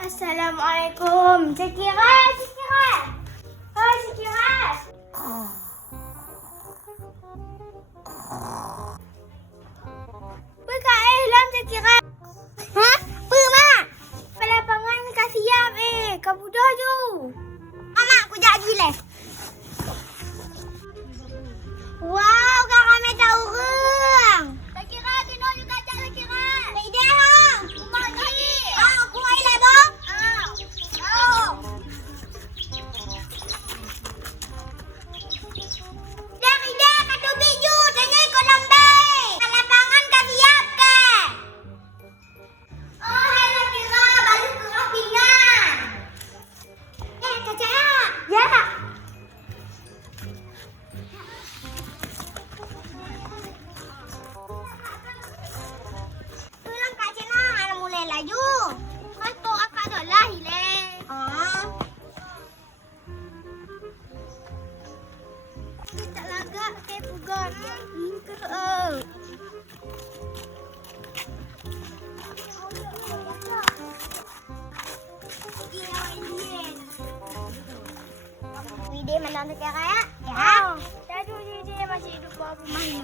Assalamualaikum. Cik Kira. Hai, Cik Kira. Buka lam Cik Kira. Ha? Apa, Mak? Lapangan kat siap Kau budak je. Mak, aku jap gila. Wow, Kak Ramai tahu orang. Cik Kira, Tino juga ajak Cik Kira. Tak ide hang. Mak ni. Aku ai lah, Bang. Dia mana nak kira ya? Ya. Tadi dia masih hidup bawah rumah ni.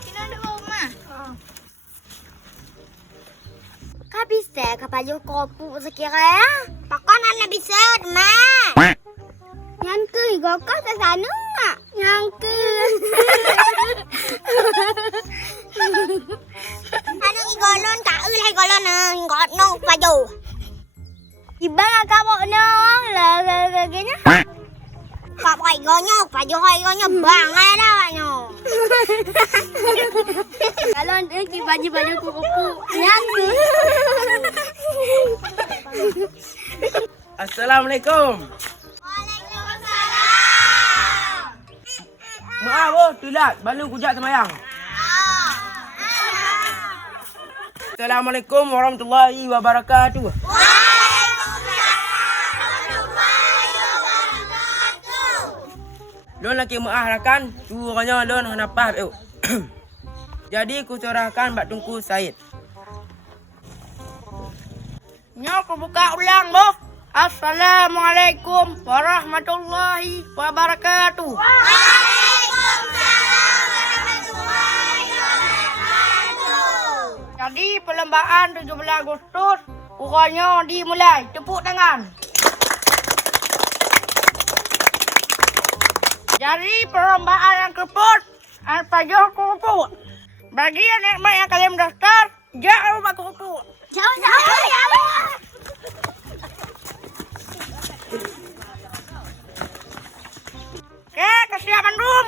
Kita ada bawah rumah. Kau bisa kau baju kopu sekira ya? Pakon anak bisa, Mak. Yang ke kau tak sana tak? Yang ke. Anak igolon tak ulai golon ngot nong baju. Ibang kau mau nong lah gini. Kau pakai gonyok, baju gonyok bangai dah gonyok. Kalau ni baju kuku yang tu. Assalamualaikum. Waalaikumsalam. Maaf tulat, balu kujak semayang. Assalamualaikum warahmatullahi wabarakatuh. Don laki mengarahkan suruhnya don henapah eu. Jadi ku serahkan Mbak Tunku Said. Nyo ku buka ulang, boh. Assalamualaikum warahmatullahi wabarakatuh. Waalaikumsalam warahmatullahi wabarakatuh. Jadi perlombaan 17 Agustus pokoknya dimulai. Tepuk tangan. Jadi perlombaan yang keput, pajak kupu. Bagi anak-anak yang kalian daftar, jangan lupa kupu. Jauh. Oke, kesiapan room.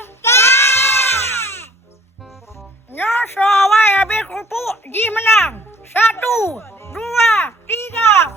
Nyosowai habis kupu, Ji menang. 1, 2, 3.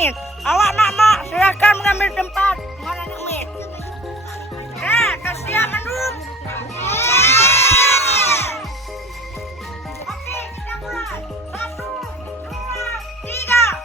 Mit. Awak mak silakan mengambil tempat. Mana Nek Mit? Tersedia mendung. Oke, kita mulai. 1, 2, 3.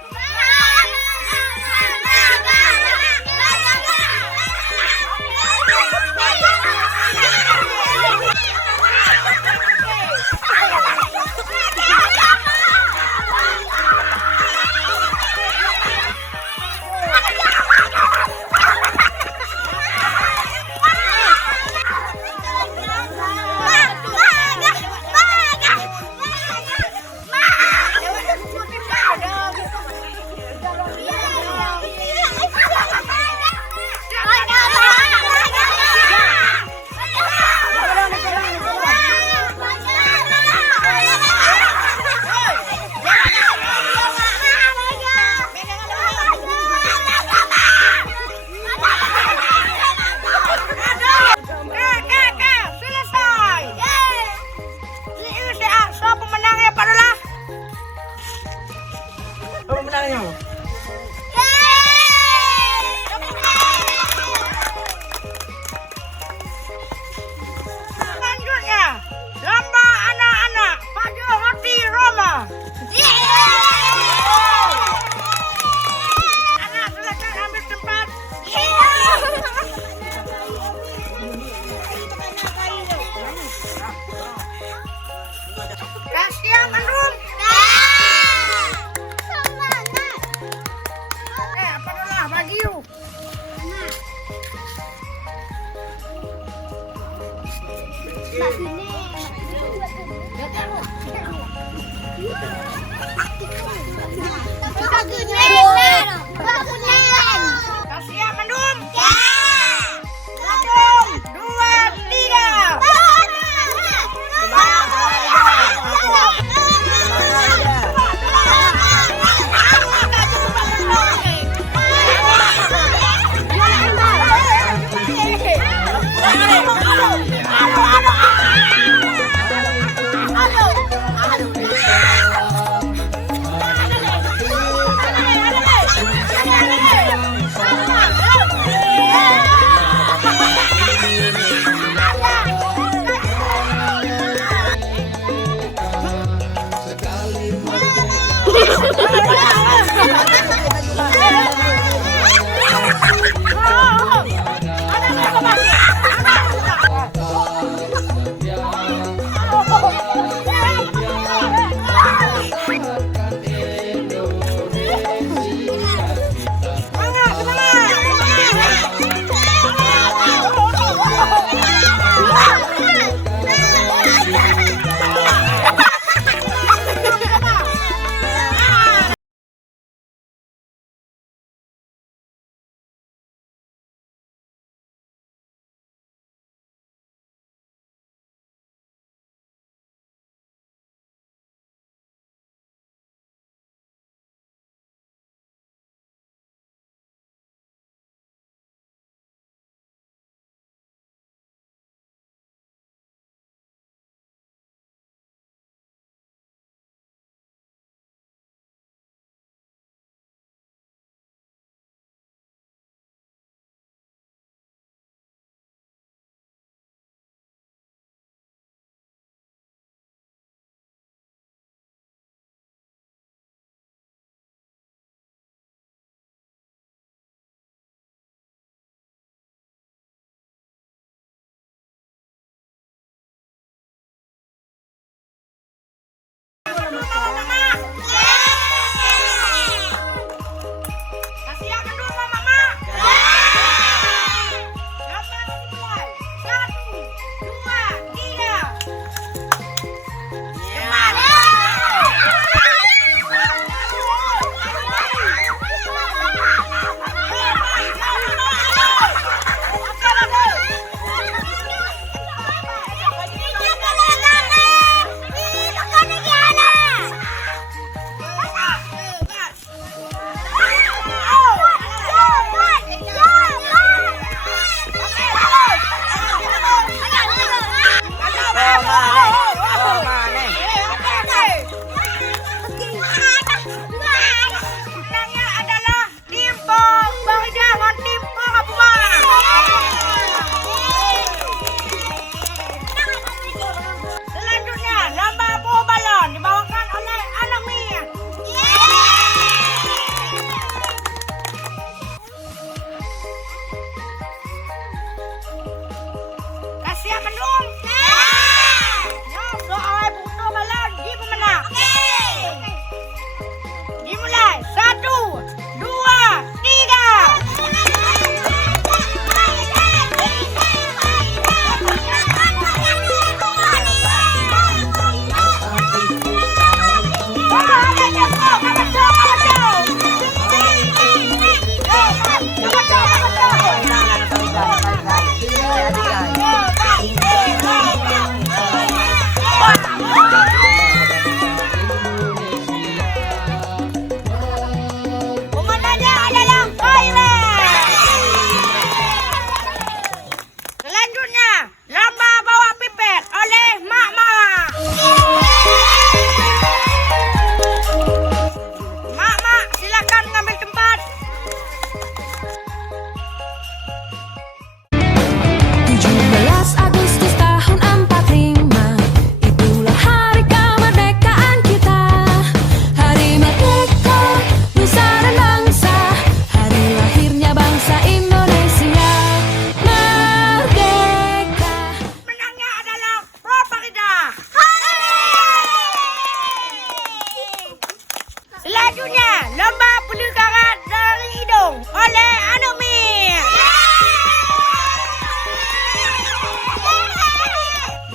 Selanjutnya, lomba pelu karat dari hidung oleh Anumir.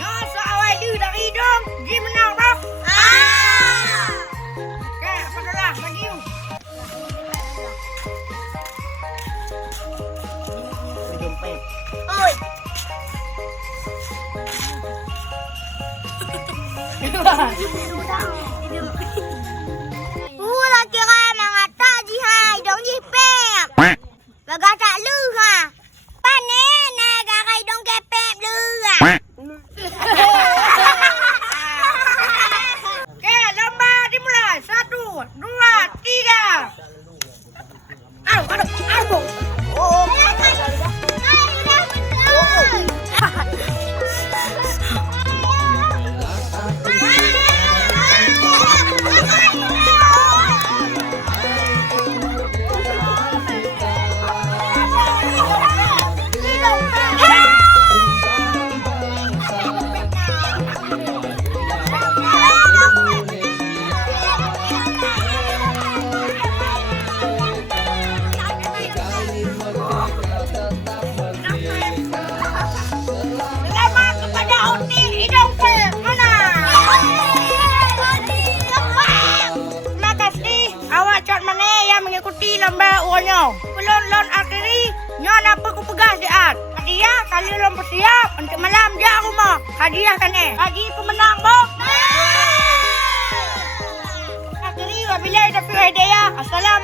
Yang seawal dia dari hidung, dia menang dah. Okey, apa dah bagi you. Oi. Lah kira mengata ji hai dong ji pep. Gagak tak lu ha. Panen na gagai dong kepep lu ha. Okey, lomba dimulai. 1, 2, 3. Aduh. Oh. Selamat kepada Oti Hidung Pep. Mana? Terima kasih awak cat mana yang mengikuti lomba uanya. Belum lon akhiri, nyon apa ku pegas dia. Hadiah kali lom bersiap untuk malam dia rumah. Hadiah kan bagi pemenang bok. Akhiri wabillahi taufiq wal hidayah. Assalamualaikum.